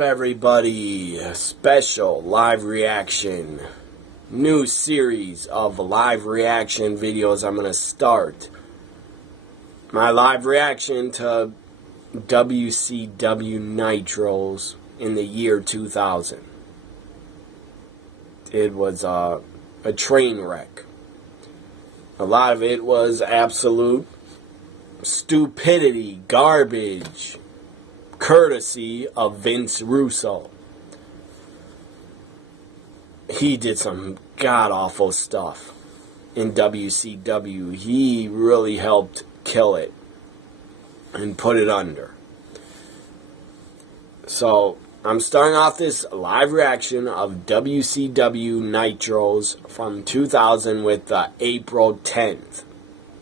up, everybody? A special live reaction. New series of live reaction videos. I'm going to start my live reaction to WCW Nitros in the year 2000. It was a train wreck. A lot of it was absolute stupidity, garbage, courtesy of Vince Russo. He did some god-awful stuff in WCW. He really helped kill it and put it under. So, I'm starting off this live reaction of WCW Nitros from 2000 with April 10th.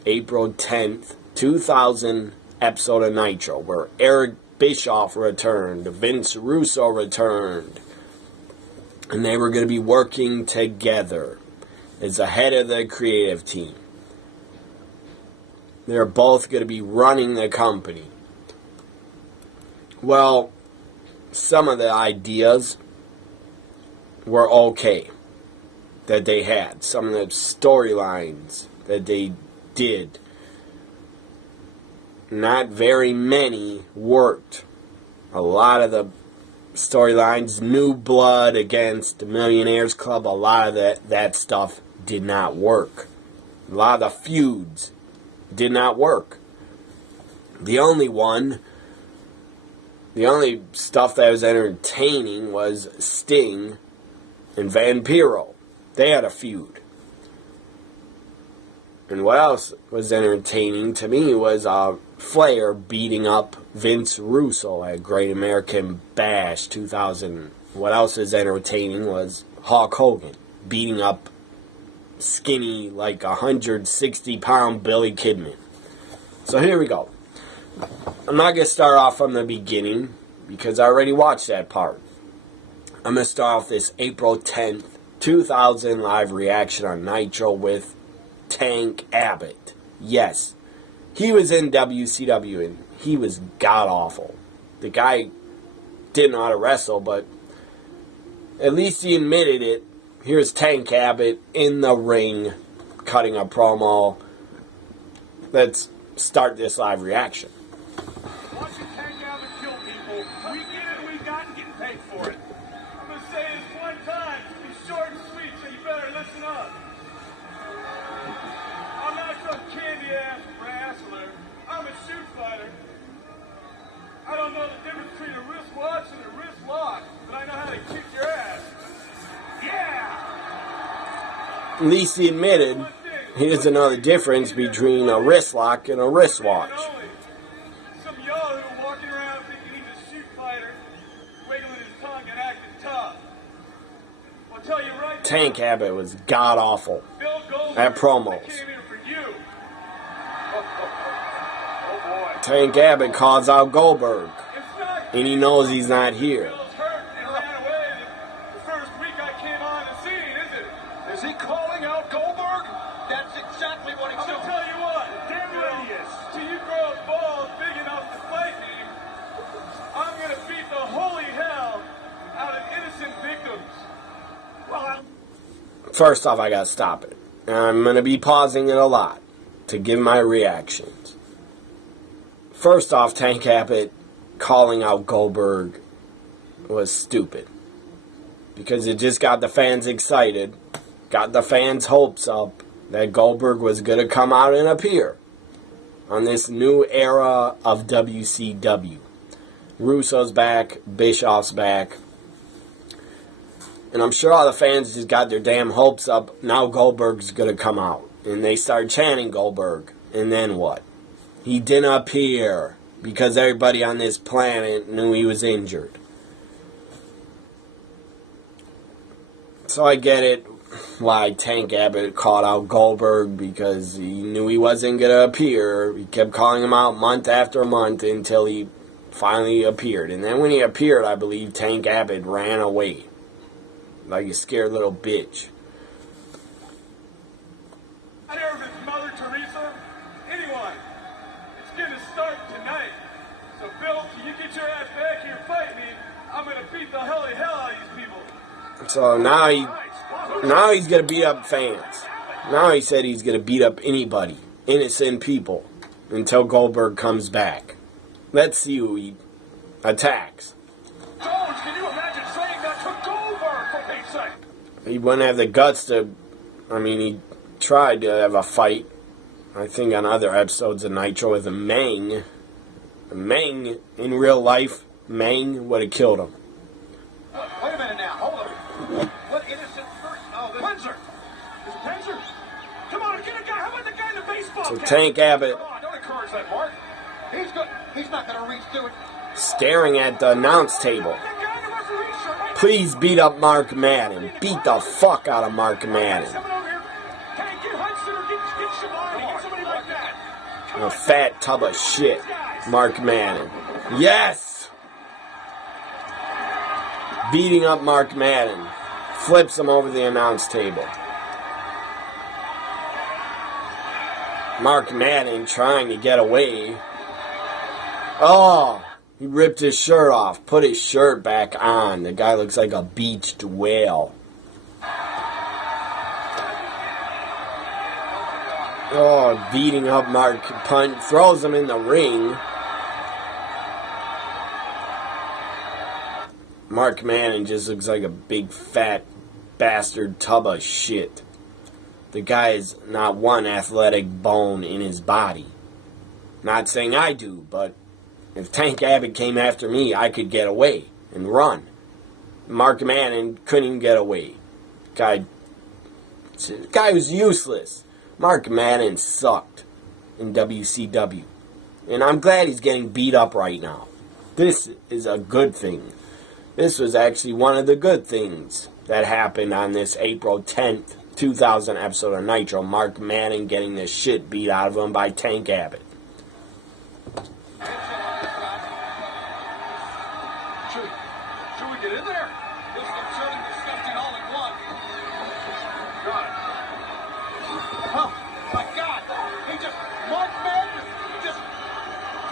April 10th, 2000 episode of Nitro, where Eric Bischoff returned, Vince Russo returned, and they were going to be working together as the head of the creative team. They're both going to be running the company. Well, some of the ideas were okay that they had. Some of the storylines that they did, not very many worked. A lot of the storylines, New Blood against the Millionaires Club, a lot of that stuff did not work. A lot of the feuds did not work. The only stuff that was entertaining was Sting and Vampiro. They had a feud. And what else was entertaining to me was Flair beating up Vince Russo at Great American Bash 2000. What else is entertaining was Hulk Hogan beating up skinny, like 160-pound Billy Kidman. So here we go. I'm not going to start off from the beginning because I already watched that part. I'm going to start off this April 10th, 2000 live reaction on Nitro with Tank Abbott. Yes, he was in WCW and he was god-awful. The guy didn't know how to wrestle, but at least he admitted it. Here's Tank Abbott in the ring cutting a promo. Let's start this live reaction. Watching Tank Abbott kill people, we get it, we got getting paid for it. I'm going to say this one time, it's short and sweet, so you better listen up. I'm not some candy-ass wrestler. I'm a shoot fighter. I don't know the difference between a wristwatch and a wrist lock, but I know how to kick your ass. Yeah! At least he admitted he doesn't know the difference between a wrist lock and a wristwatch. Some of y'all who are walking around thinking he's a shoot fighter, wiggling his tongue and acting tough. I'll tell you right now, Tank Abbott was god-awful at promos. Tank Abbott calls out Goldberg, and he knows he's not here. Is he calling out Goldberg? That's exactly what he's doing. I'm going to tell you what, damn right he is. Till you grow a ball big enough to fight me, I'm going to beat the holy hell out of innocent victims. Well, First off, I got to stop it. I'm going to be pausing it a lot to give my reactions. First off, Tank Abbott calling out Goldberg was stupid. Because it just got the fans excited, got the fans' hopes up that Goldberg was going to come out and appear on this new era of WCW. Russo's back, Bischoff's back. And I'm sure all the fans just got their damn hopes up. Now Goldberg's going to come out. And they start chanting Goldberg. And then what? He didn't appear because everybody on this planet knew he was injured. So I get it why Tank Abbott called out Goldberg, because he knew he wasn't going to appear. He kept calling him out month after month until he finally appeared. And then when he appeared, I believe Tank Abbott ran away like a scared little bitch. I never been Mother Teresa. Anyone. It's going to start tonight. So Bill, can you get your ass back here and fight me? I'm going to beat So now he's gonna beat up fans. Now he said he's gonna beat up anybody, innocent people, until Goldberg comes back. Let's see who he attacks. Jones, can you imagine saying that to Goldberg, for Pete's sake? He wouldn't have the guts to. I mean, he tried to have a fight. I think on other episodes of Nitro with a Meng. Meng, in real life, Meng would have killed him. Wait a minute now, hold on. What innocent person? Oh, Windsor. Is it Windsor? Come on, get a guy. How about the guy in the baseball So cap? Tank Abbott, Come on, don't encourage that, Mark. He's good. He's not going to reach to it. staring at the announce table. Please beat up Mark Madden. Beat the fuck out of Mark Madden. A fat tub of shit. Mark Madden. Yes! Beating up Mark Madden. Flips him over the announce table. Mark Madden trying to get away. Oh, he ripped his shirt off. Put his shirt back on. The guy looks like a beached whale. Oh, beating up Mark. Punt. Throws him in the ring. Mark Madden just looks like a big fat bastard tub of shit. The guy has not one athletic bone in his body. Not saying I do, but if Tank Abbott came after me, I could get away and run. Mark Madden couldn't even get away. Guy was useless. Mark Madden sucked in WCW. And I'm glad he's getting beat up right now. This is a good thing. This was actually one of the good things that happened on this April 10th, 2000 episode of Nitro. Mark Madden getting the shit beat out of him by Tank Abbott. Should we get in there? This is absurd and disgusting all in one. Got it. Oh, my God. Mark Madden just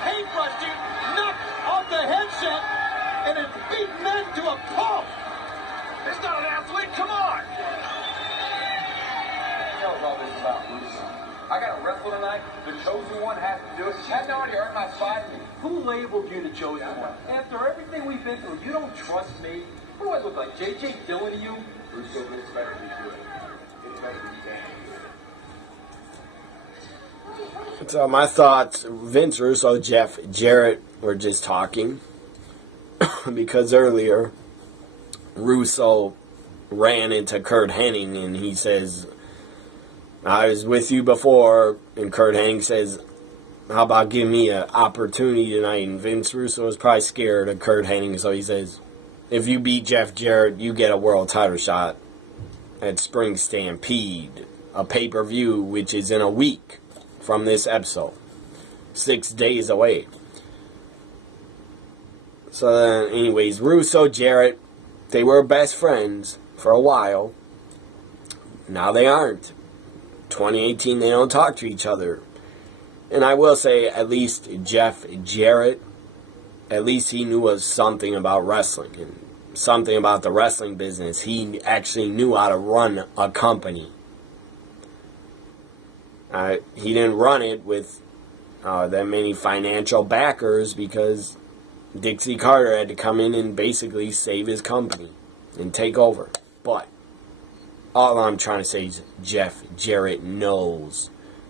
paintbrushed you, knocked off the headset, and it beat men to a pulp. It's not an athlete, come on. You know what all this is about, Bruce? I got to wrestle tonight. The chosen one has to do it. Had no idea, my side me. Who labeled you the chosen one? After everything we've been through, you don't trust me? What do I look like, J.J. Dillon to you? Bruce, it's better to be good. It's better to be damn. So my thoughts, Vince Russo, Jeff Jarrett were just talking. Because earlier, Russo ran into Kurt Hennig and he says, I was with you before, and Kurt Hennig says, how about giving me an opportunity tonight? And Vince Russo was probably scared of Kurt Hennig, so he says, if you beat Jeff Jarrett, you get a world title shot at Spring Stampede, a pay-per-view which is in a week from this episode, 6 days away. So then, anyways, Russo, Jarrett, they were best friends for a while. Now they aren't. 2018, they don't talk to each other. And I will say, at least Jeff Jarrett, at least he knew something about wrestling and something about the wrestling business. He actually knew how to run a company. He didn't run it with that many financial backers because Dixie Carter had to come in and basically save his company and take over. But all I'm trying to say is Jeff Jarrett knows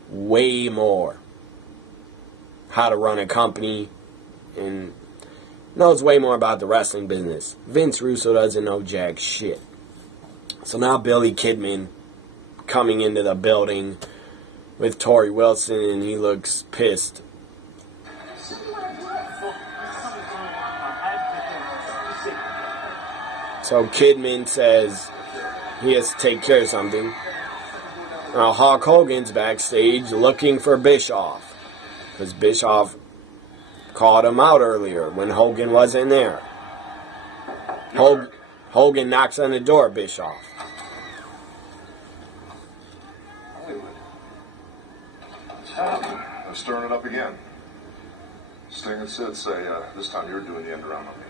way more how to run a company and knows way more about the wrestling business. Vince Russo doesn't know jack shit. So now Billy Kidman coming into the building with Tori Wilson and he looks pissed. So Kidman says he has to take care of something. Now Hulk Hogan's backstage looking for Bischoff. Because Bischoff called him out earlier when Hogan wasn't there. Hogan knocks on the door, Bischoff. I'm stirring it up again. Sting and Sid say, this time you're doing the end around on me.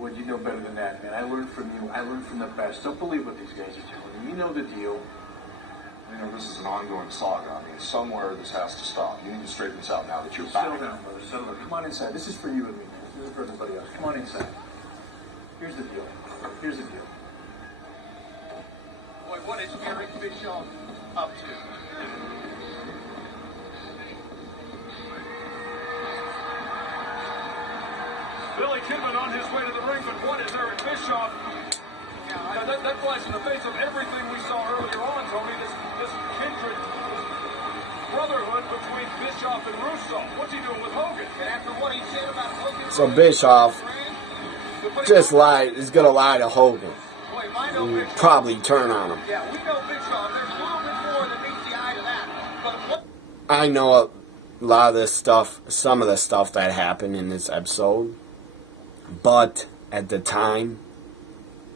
Would you know better than that, man? I learned from you. I learned from the best. Don't believe what these guys are telling you. You know the deal. You know, this is an ongoing saga. I mean, somewhere this has to stop. You need to straighten this out now that you're back. Settle down, brother. Settle down. Come on inside. This is for you and me. This is for everybody else. Come on inside. Here's the deal. Here's the deal. Boy, what is Eric Bischoff up to? Billy Kidman on his way to the ring, but what is Eric Bischoff? That flies in the face of everything we saw earlier on, Tony. This kindred, this brotherhood between Bischoff and Russo. What's he doing with Hogan? And after what he said about Hogan, So Bischoff just lied. Is gonna lie to Hogan. And probably turn on him. yeah, we know Bischoff. There's a little bit more that meets the eye to that. But what? I know a lot of this stuff, some of the stuff that happened in this episode, but at the time,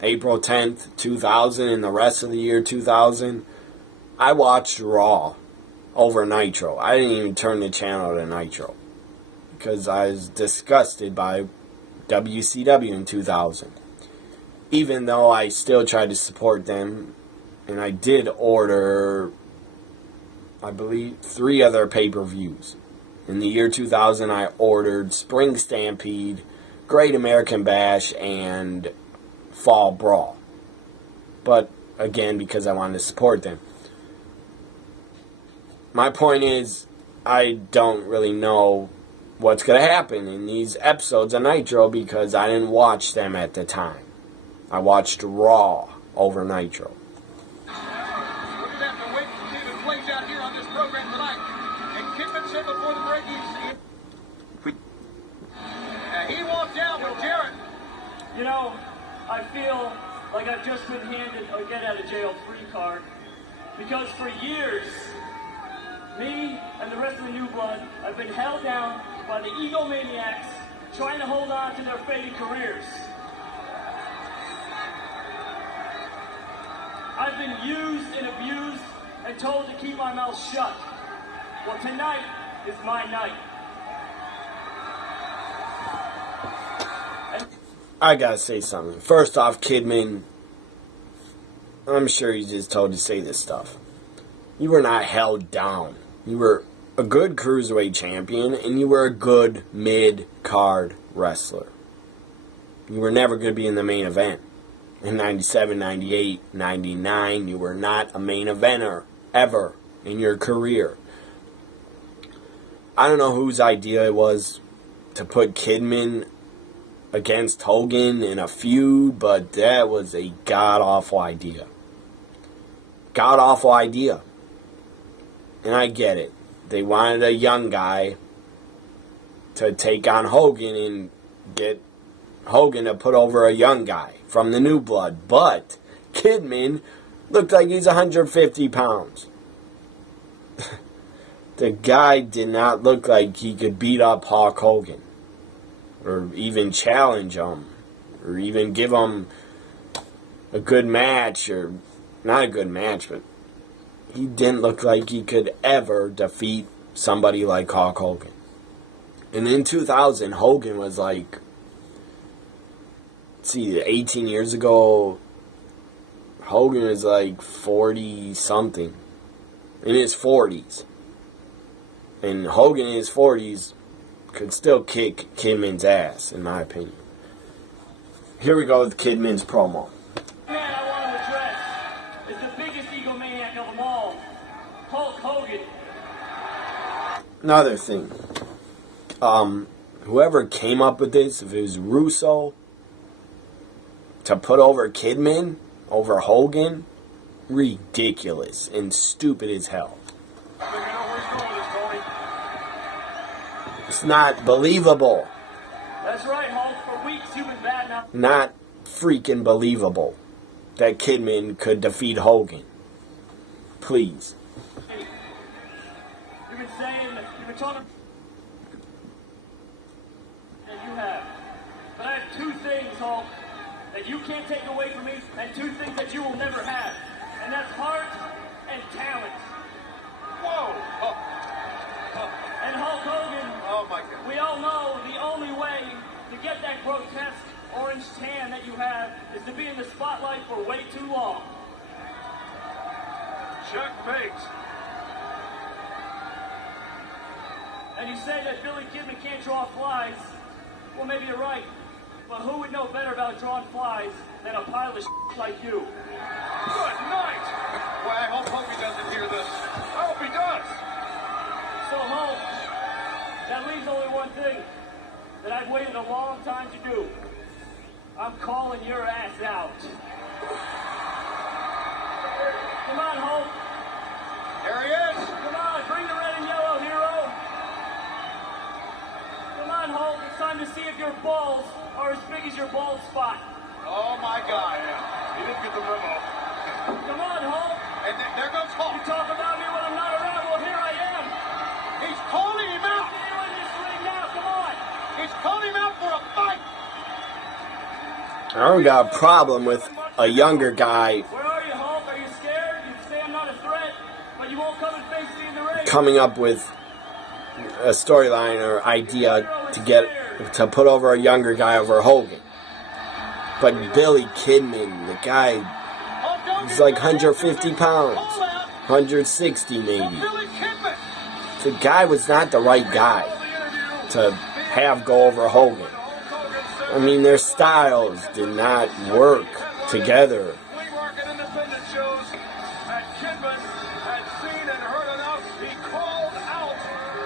April 10th, 2000, and the rest of the year 2000, I watched Raw over Nitro. I didn't even turn the channel to Nitro because I was disgusted by WCW in 2000. Even though I still tried to support them, and I did order, I believe, 3 other pay-per-views. In the year 2000, I ordered Spring Stampede, Great American Bash, and Fall Brawl. But, again, because I wanted to support them. My point is, I don't really know what's going to happen in these episodes of Nitro because I didn't watch them at the time. I watched Raw over Nitro. We're going to have to wait to see if it plays out here on this program tonight. And Kidman said before the break, he walked out with Jarrett. You know, I feel like I've just been handed a get out of jail free card because for years, me and the rest of the New Blood have been held down by the egomaniacs trying to hold on to their faded careers. I've been used and abused and told to keep my mouth shut. Well, tonight is my night. I gotta say something. First off, Kidman, I'm sure he's just told to say this stuff. You were not held down. You were a good cruiserweight champion, and you were a good mid-card wrestler. You were never going to be in the main event. In 97, 98, 99, you were not a main eventer ever in your career. I don't know whose idea it was to put Kidman against Hogan in a feud, but that was a god-awful idea. God-awful idea. And I get it. They wanted a young guy to take on Hogan and get Hogan to put over a young guy from the New Blood. But Kidman looked like he's 150 pounds. The guy did not look like he could beat up Hulk Hogan. Or even challenge him. Or even give him a good match. Or not a good match, but he didn't look like he could ever defeat somebody like Hulk Hogan. And in 2000, Hogan was like, let's see, 18 years ago, Hogan was like 40-something. In his 40s. And Hogan in his 40s could still kick Kidman's ass, in my opinion. Here we go with Kidman's promo. Man I want to address is the biggest egomaniac of them all, Hulk Hogan. Another thing. Whoever came up with this, if it was Russo, to put over Kidman, over Hogan, ridiculous and stupid as hell. It's not believable. That's right, Hulk. For weeks you've been bad now. Not freaking believable that Kidman could defeat Hogan. Please. You've been saying, you've been talking, and you have. But I have 2 things, Hulk, that you can't take away from me, and 2 things that you will never have. And that's heart and talent. Whoa! And Hulk Hogan, Oh my God! we all know the only way to get that grotesque orange you have is to be in the spotlight for way too long. Checkmate. And you say that Billy Kidman can't draw flies. Well, maybe you're right. But who would know better about drawing flies than a pile of shit like you? Good night. Well, I hope Hogan doesn't hear this. I hope he does. So, Hulk, that leaves only one thing that I've waited a long time to do. I'm calling your ass out. Come on, Hulk. There he is. Come on, bring the red and yellow, hero. Come on, Hulk. It's time to see if your balls are as big as your bald spot. Oh, my God. He didn't get the memo. Come on, Hulk. And there goes Hulk. You talk about me when I'm not around. Well, here I am. He's calling him out. See you in this ring now. Come on. He's calling him out for a fight. I don't got a problem with a younger guy Where are you, Hulk? Are you scared? You say I'm not a threat, but you won't come and face me in the ring. coming up with a storyline or idea to put over a younger guy over Hogan. But Billy Kidman, the guy, he's like 150 pounds, 160 maybe. The guy was not the right guy to have go over Hogan. I mean, their styles did not work together. Flea market independent shows that Kidman had seen and heard enough. He called out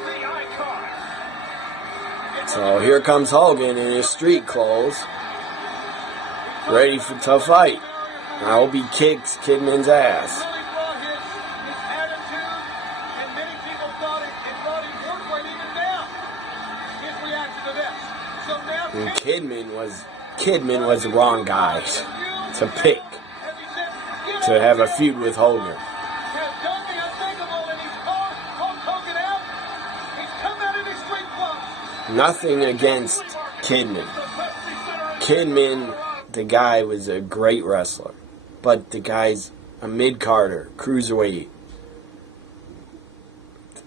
the icon. So here comes Hogan in his street clothes, ready to fight. I hope he kicks Kidman's ass. Really brought his attitude, and many people thought it brought his work rate even down. His reaction to this. So now And Kidman was the wrong guy to pick to have a feud with Hogan. has done the unthinkable, and he's called Hulk Hogan out. He's come out in his street clothes. Nothing against Kidman. Kidman, the guy, was a great wrestler, but the guy's a mid-carder, cruiserweight.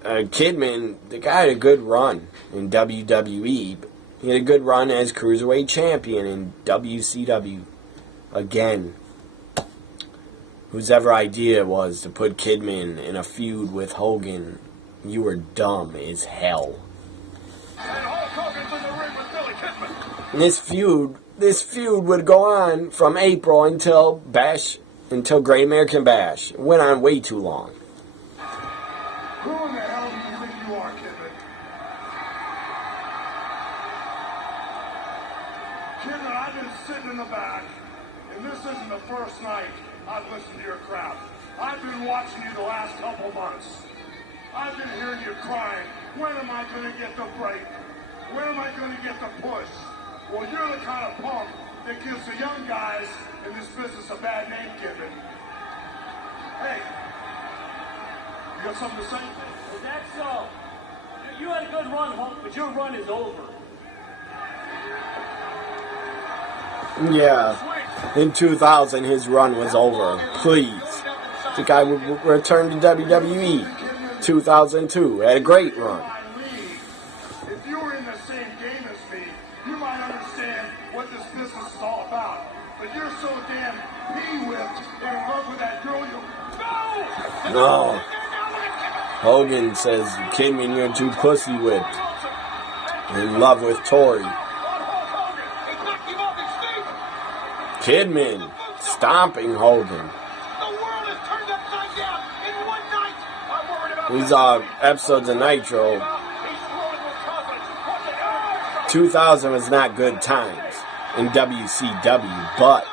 Kidman, the guy had a good run in WWE. He had a good run as cruiserweight champion in WCW. Again, whose ever idea it was to put Kidman in a feud with Hogan, you were dumb as hell. And Hulk Hogan's in the ring with Billy Kidman. And this feud would go on from April until Great American Bash. It went on way too long. Who in the hell do you think you are, Kidman? Kidman, I've been sitting in the back, and this isn't the first night I've listened to your crowd. I've been watching you the last couple months. I've been hearing you crying, when am I going to get the break? When am I going to get the push? Well, you're the kind of punk that gives the young guys in this business a bad name, Kidman. Hey, you got something to say? Is that so? You had a good run, Hulk, but your run is over. Yeah, in 2000 his run was over. Please. The guy would return to WWE. 2002, had a great run. If you were in the same game as me, you might understand what this business is all about. But you're so damn pee-whipped in love with that girl you... No! No. Hogan says, Kidman, you're too pussy whipped. In love with Tori. Kidman stomping Hogan. These are episodes of Nitro. 2000 was not good times in WCW, but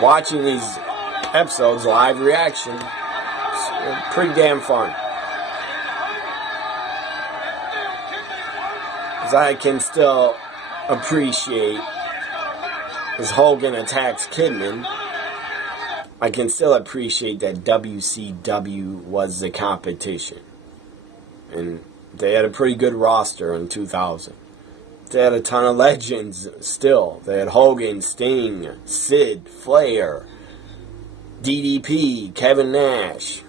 watching these episodes, live reaction, it's pretty damn fun. Because I can still appreciate, as Hogan attacks Kidman, I can still appreciate that WCW was the competition. And they had a pretty good roster in 2000. They had a ton of legends still. They had Hogan, Sting, Sid, Flair, DDP, Kevin Nash.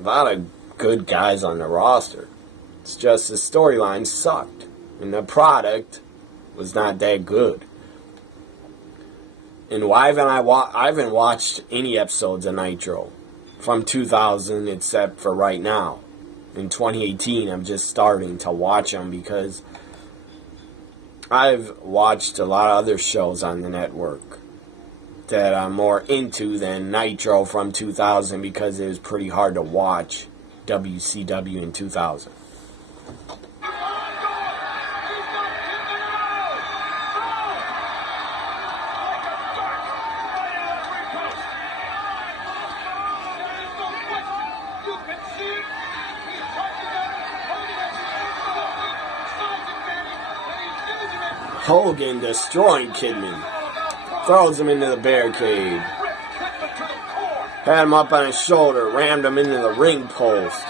A lot of good guys on the roster. It's just the storyline sucked. And the product was not that good. And why haven't I haven't watched any episodes of Nitro from 2000 except for right now. In 2018, I'm just starting to watch them because I've watched a lot of other shows on the network that I'm more into than Nitro from 2000 because it was pretty hard to watch WCW in 2000. Hogan destroying Kidman. Throws him into the barricade. Had him up on his shoulder. Rammed him into the ring post.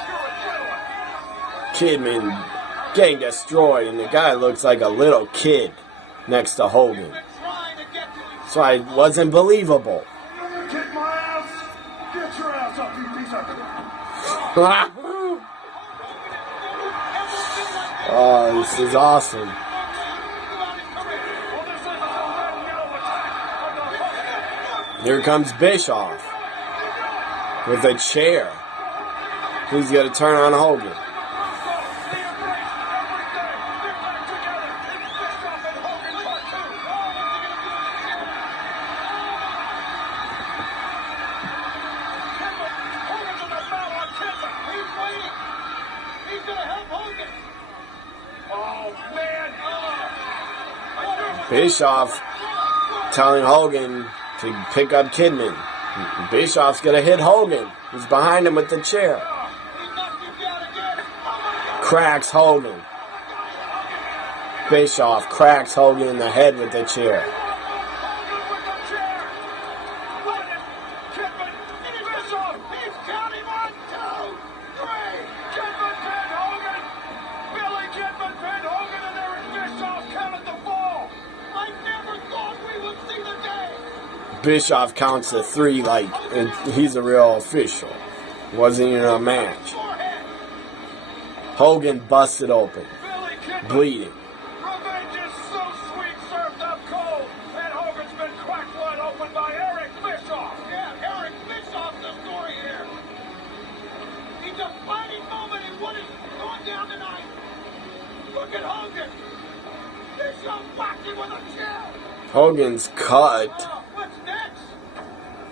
Kidman getting destroyed. And the guy looks like a little kid next to Hogan. So it wasn't believable. Kick my ass! Get your ass up, you piece of... Oh, this is awesome. Here comes Bischoff with a chair. He's going to turn on Hogan. Bischoff telling Hogan to pick up Kidman. Bischoff's gonna hit Hogan. He's behind him with the chair. Cracks Hogan. Bischoff cracks Hogan in the head with the chair. Bischoff counts to 3 like he's a real official. Wasn't even a match. Hogan busted open, bleeding. Revenge is so sweet, served up cold. And Hogan's been cracked wide open by Eric Bischoff. Yeah, Eric Bischoff's the story here. He's a fighting moment in what is going down tonight. Look at Hogan. Bischoff whacked him with a chair. Hogan's cut. What's next?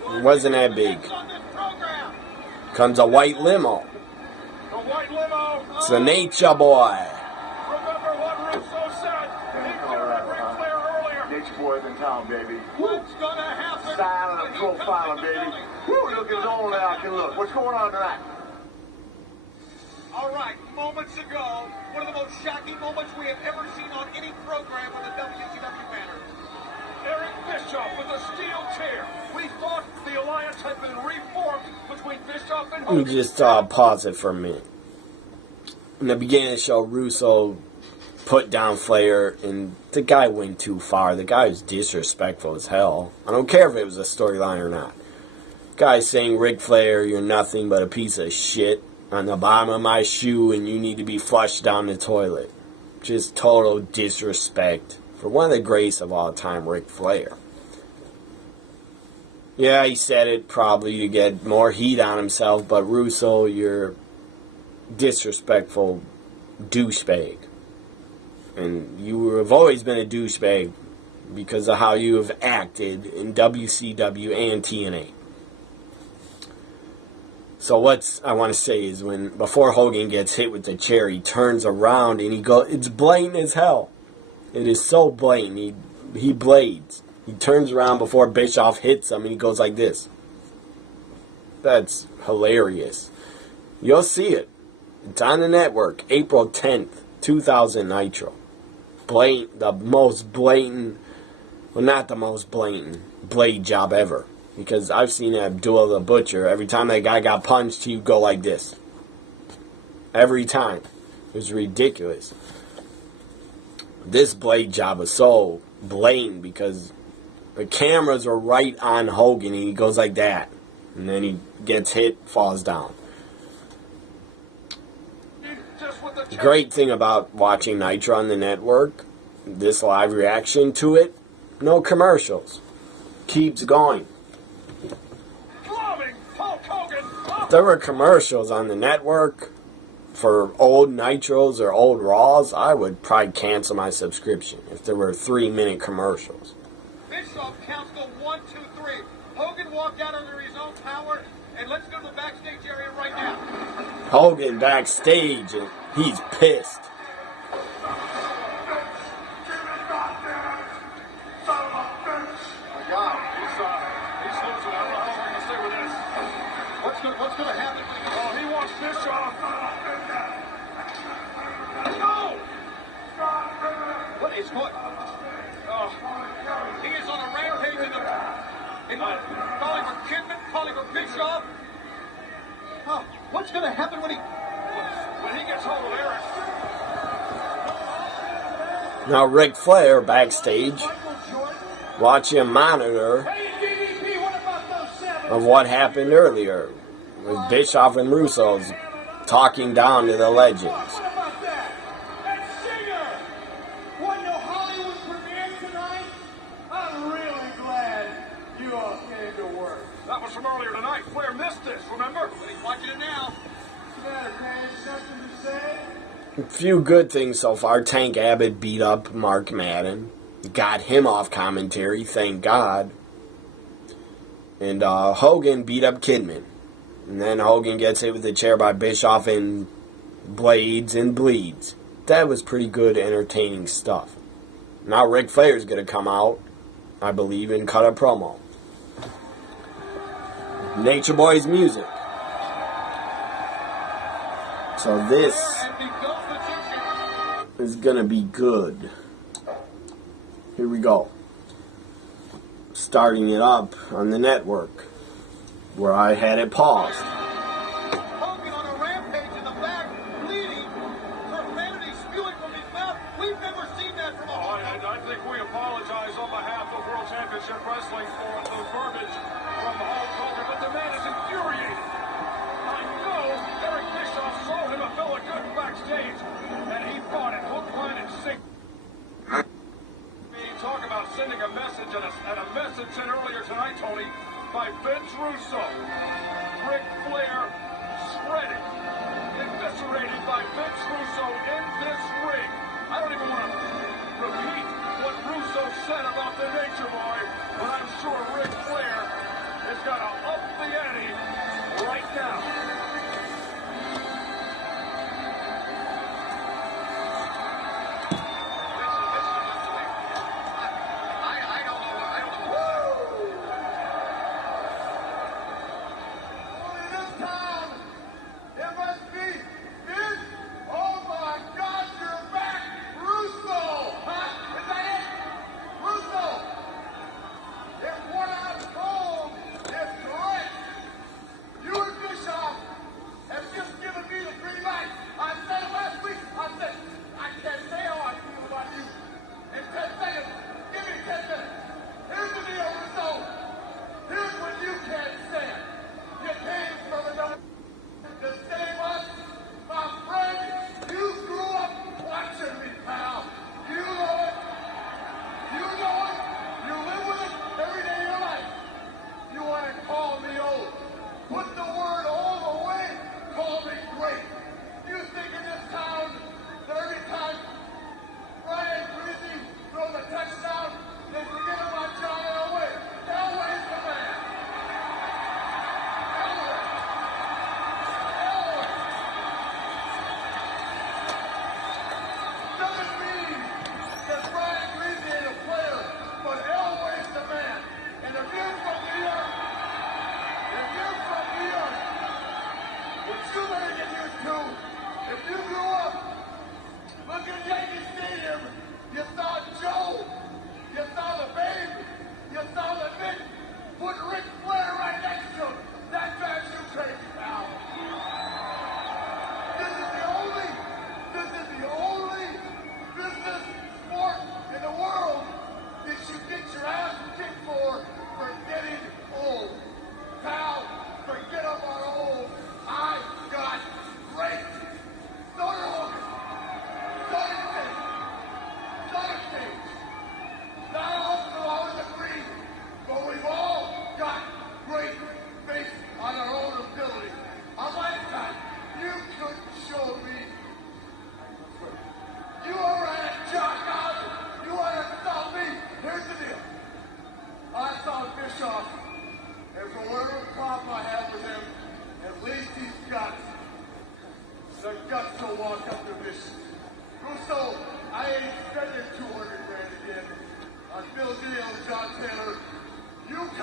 It wasn't that big. Comes a white limo. The white limo. It's the Nature Boy. Remember what Russo said? He cleared at Ric Flair earlier. Nature boys in town, baby. What's gonna happen? Silent profiler, baby. Woo, look as old as I can look. What's going on tonight? All right, moments ago, one of the most shocking moments we have ever seen on any program on the WCW banner. Eric Bischoff with a steel chair. We thought the alliance had been reformed between Bischoff and Let me Hogan. just pause it for a minute. In the beginning of the show, Russo put down Flair, and the guy went too far. The guy was disrespectful as hell. I don't care if it was a storyline or not. Guy saying, Ric Flair, you're nothing but a piece of shit on the bottom of my shoe, and you need to be flushed down the toilet. Just total disrespect for one of the greats of all time, Ric Flair. Yeah, he said it probably to get more heat on himself, but Russo, you're disrespectful douchebag. And you have always been a douchebag because of how you have acted in WCW and TNA. So what I want to say is before Hogan gets hit with the chair, he turns around and it's blatant as hell. It is so blatant. He blades. He turns around before Bischoff hits him and he goes like this. That's hilarious. You'll see it. It's on the network. April 10th, 2000 Nitro. The most blatant, well, not the most blatant blade job ever. Because I've seen Abdullah the Butcher. Every time that guy got punched, he would go like this. Every time. It was ridiculous. This blade job was so blatant because the cameras are right on Hogan and he goes like that. And then he gets hit, falls down. The great thing about watching Nitro on the network, this live reaction to it, no commercials. keeps going. Loving Hulk Hogan. If there were commercials on the network for old Nitros or old Raws, I would probably cancel my subscription if there were 3-minute commercials. Bischoff counts go 1, 2, 3. Hogan walked out under his own power, and let's go to the backstage area right now. Hogan backstage, and he's pissed. He's losing. I don't know how long we're going to stay with this. What's going to happen? Oh, he wants Bischoff. No! What is going? Oh, he is on a rampage calling for Kidman, calling for Bischoff. Oh, what's going to happen when he gets hold of Eric? Now Ric Flair backstage watching a monitor of what happened earlier with Bischoff and Russo's talking down to the legends. What about that? And Singer! What, no Hollywood premiere tonight? I'm really glad you all came to work. That was from earlier tonight. Flair missed this, remember? But he's watching it now. What's the matter, Kane? Something to say? A few good things so far. Tank Abbott beat up Mark Madden. Got him off commentary, thank God. And Hogan beat up Kidman. And then Hogan gets hit with a chair by Bischoff and blades and bleeds. That was pretty good, entertaining stuff. Now Ric Flair's going to come out, I believe, and cut a promo. Nature Boy's music. So this is going to be good. Here we go. Starting it up on the network, where I had it paused. Hogan on a rampage in the back, bleeding, profanity spewing from his mouth. We've never seen that from a Hulk. I think we apologize on behalf of World Championship Wrestling for the verbiage from Hulk Hogan, but the man is infuriated. I know Eric Bischoff saw him a fella good backstage, and he fought it hook, line, and sinker. Talk about sending a message, and a message sent earlier tonight, Tony, by Vince Russo. Ric Flair shredded, eviscerated by Vince Russo in this ring. I don't even want to repeat what Russo said about the Nature Boy, but I'm sure Ric Flair is going to up the ante right now.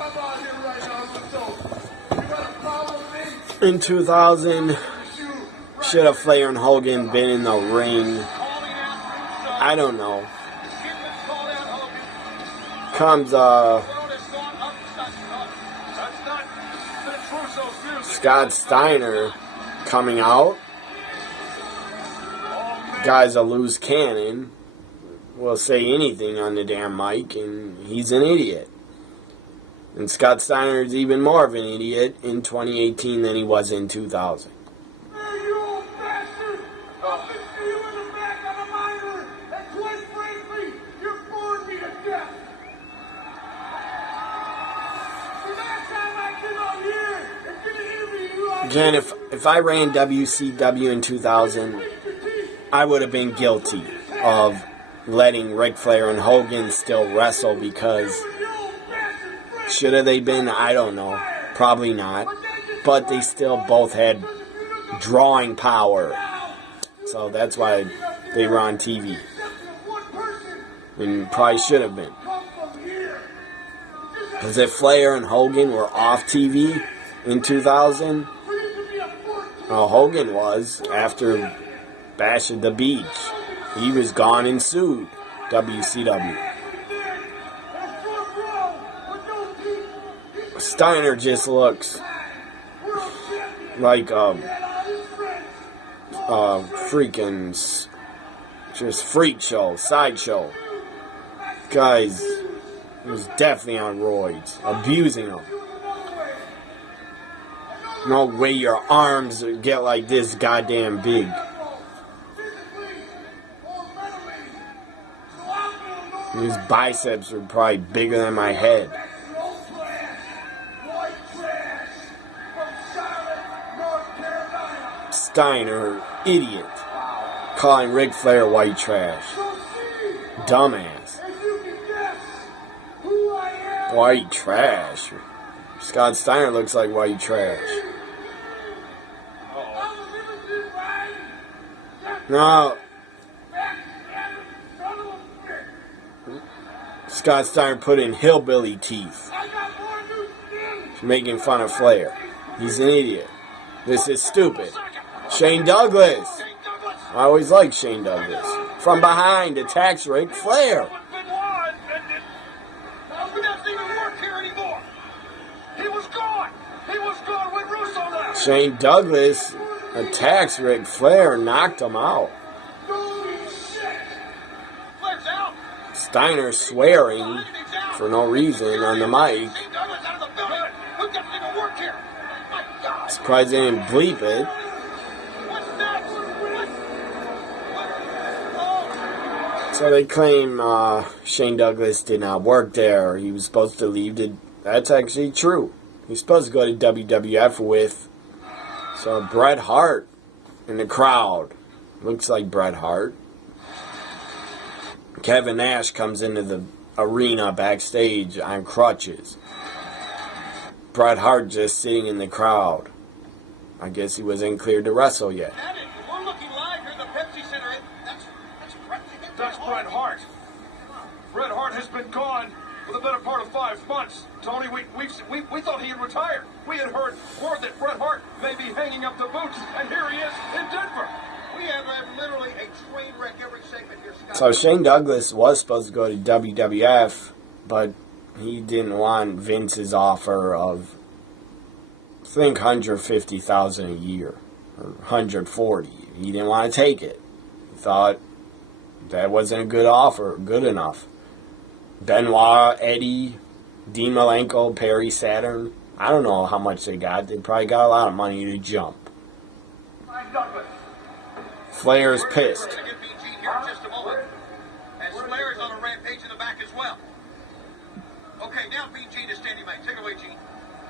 I'm out here right now, so you got a problem with me? In 2000, should have Flair and Hogan been in the ring? I don't know. Comes Scott Steiner coming out. Guy's a loose cannon. Will say anything on the damn mic, and he's an idiot. And Scott Steiner is even more of an idiot in 2018 than he was in 2000. Hey, you old bastard! I'll fix you in the back on a miner, and quite frankly, you're boring me to death. The last time I came out here and did an interview, Again, if I ran WCW in 2000, I would have been guilty of letting Ric Flair and Hogan still wrestle, because should have they been? I don't know. Probably not. But they still both had drawing power. So that's why they were on TV. And probably should have been. Because if Flair and Hogan were off TV in 2000, Hogan was after Bash at the Beach. He was gone and sued WCW. Steiner just looks like freaking just freak show, sideshow. Guys was definitely on roids, abusing them. No way your arms get like this goddamn big. His biceps are probably bigger than my head. Steiner, idiot. Calling Ric Flair white trash. Dumbass. White trash. Scott Steiner looks like white trash. No. Scott Steiner put in hillbilly teeth. Making fun of Flair. He's an idiot. This is stupid. Shane Douglas. I always liked Shane Douglas. From behind attacks Ric Flair. Shane Douglas attacks Ric Flair and knocked him out. Steiner swearing for no reason on the mic. Surprised they didn't bleep it. So they claim Shane Douglas did not work there. He was supposed to leave. That's actually true. He's supposed to go to WWF with Bret Hart in the crowd. Looks like Bret Hart. Kevin Nash comes into the arena backstage on crutches. Bret Hart just sitting in the crowd. I guess he wasn't cleared to wrestle yet. We're looking live here in the Pepsi Center. That's Bret Hart. Bret Hart has been gone for the better part of 5 months. Tony, we thought he had retired. We had heard word that Bret Hart may be hanging up the boots, and here he is in Denver. We have literally a train wreck every segment here, Scott. So Shane Douglas was supposed to go to WWF, but he didn't want Vince's offer of, I think, $150,000 a year, or $140,000. He didn't want to take it. He thought that wasn't a good offer, good enough. Benoit, Eddie, Dean Malenko, Perry Saturn. I don't know how much they got. They probably got a lot of money to jump. Flair's pissed. We're going to get BG here in just a moment. And Flair is on a rampage in the back as well. Okay, now BG to standing by. Take it away, G.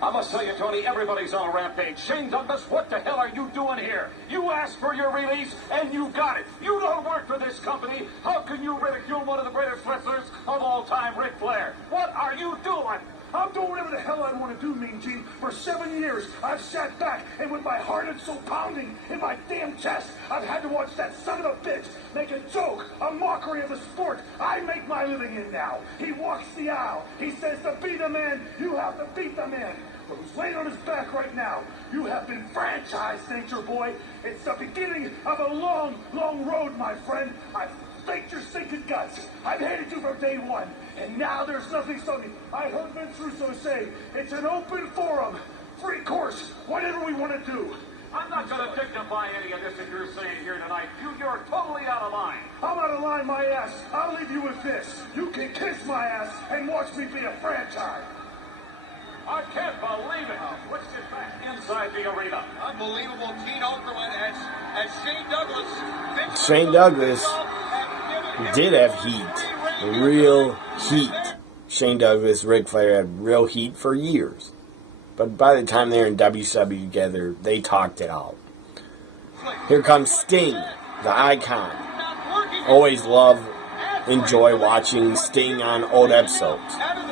I must tell you, Tony, everybody's on a rampage. Shane Douglas, what the hell are you doing here? You asked for your release, and you got it. You don't work for this company. How can you ridicule one of the greatest wrestlers of all time, Ric Flair? What are you doing? I'm doing whatever the hell I want to do, Mean Gene. For 7 years, I've sat back, and with my heart and soul pounding in my damn chest, I've had to watch that son of a bitch make a joke, a mockery of the sport I make my living in now. He walks the aisle. He says the the man, you have to beat the man. But who's laying on his back right now? You have been franchised, Nature Boy. It's the beginning of a long, long road, my friend. I've faked your stinking guts. I've hated you from day one. And now there's nothing stopping me. I heard Vince Russo say, it's an open forum. Free course, whatever we want to do. I'm not going to dignify any of this that you're saying here tonight. You're totally out of line. I'm out of line, my ass. I'll leave you with this. You can kiss my ass and watch me be a franchise. I can't believe it. Let's get back inside the arena. Unbelievable. Gene Okerlund as Shane Douglas. Shane Douglas did have heat. Real heat. Shane Douglas, Ric Flair had real heat for years. But by the time they're in WCW together, they talked it out. Here comes Sting, the icon. Always love, enjoy watching Sting on old episodes. Out of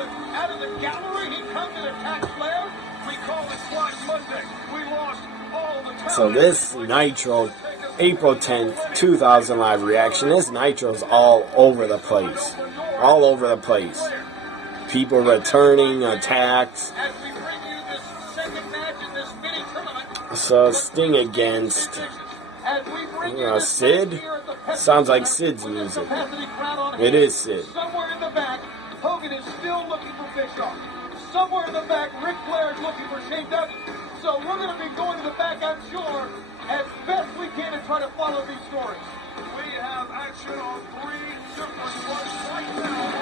the gallery, he comes and attacks Flair. We call it Squash Monday. We lost all the time. So this Nitro, April 10th, 2000 live reaction, this Nitro's all over the place. All over the place. People returning, attacks. So Sting against Sid. Sounds like Sid's music. It is Sid. Somewhere in the back, Hogan is still looking for Bischoff. Somewhere in the back, Ric Flair is looking for Shane Douglas. So we're going to be going to the back, I'm sure, as best we can to try to follow these stories. We have action on 3 different ones right now.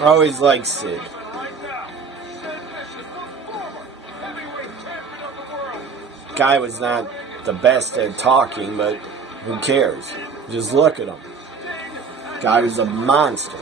I always like Sid. Guy was not the best at talking, but who cares? Just look at him. Guy was a monster.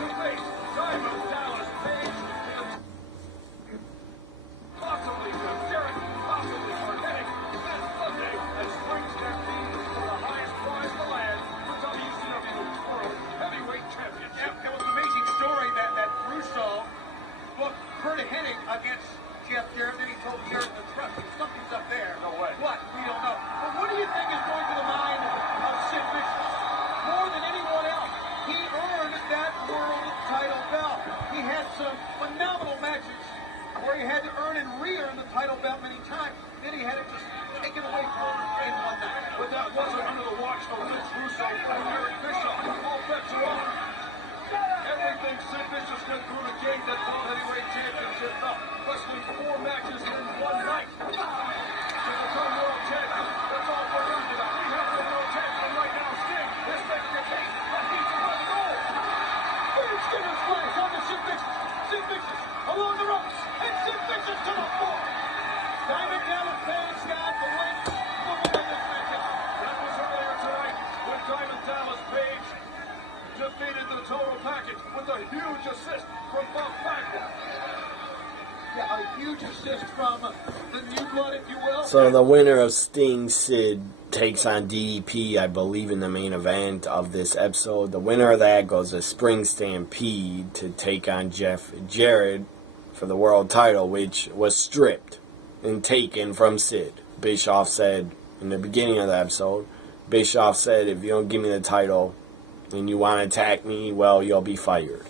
So the winner of Sting Sid takes on DDP, I believe, in the main event of this episode. The winner of that goes to Spring Stampede to take on Jeff Jarrett for the world title, which was stripped and taken from Sid. Bischoff said in the beginning of the episode, Bischoff said, if you don't give me the title and you want to attack me, well, you'll be fired.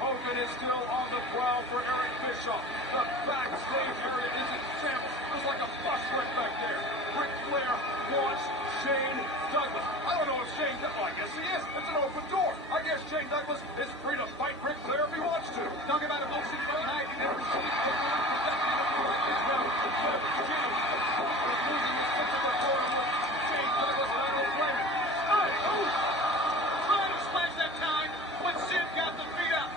Hogan is still on the prowl for Eric Bischoff. The backstage area is in shambles. There's like a bus wreck back there. Ric Flair wants Shane Douglas. I don't know if Shane Douglas, well, I guess he is. It's an open door. I guess Shane Douglas is free to fight Ric Flair if he wants to. Talking about emotion tonight. You never see it. Shane Douglas, I don't blame him. Trying to smash that time when Sid got the beat up.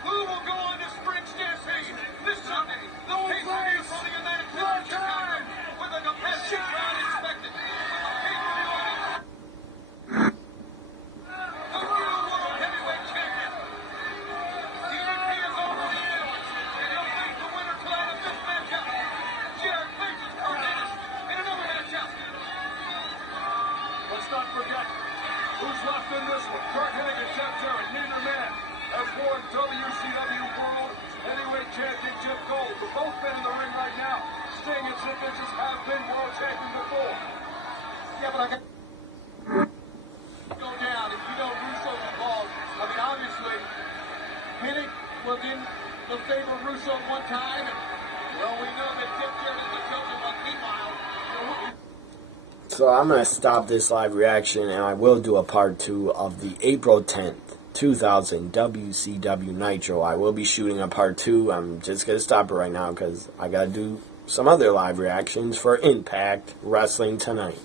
Who will go on to Spring Stampede this Sunday? The pay-per-view for the United States with a competitive crowd expected. With a pay-per-view on not forget who's left in this one. Kurt Hennig and Jeff Jarrett, neither man has won WCW World Heavyweight Championship gold. For both men in the ring right now, Sting and Sid Vicious have been world champion before. Yeah, but I can go down if you know Russo's involved. I mean, obviously, Hennig was in the favor of Russo one time, and well, we know that Jeff Jarrett is the chosen one. Meanwhile, So I'm going to stop this live reaction, and I will do a part 2 of the April 10th, 2000 WCW Nitro. I will be shooting a part 2. I'm just going to stop it right now because I got to do some other live reactions for Impact Wrestling tonight.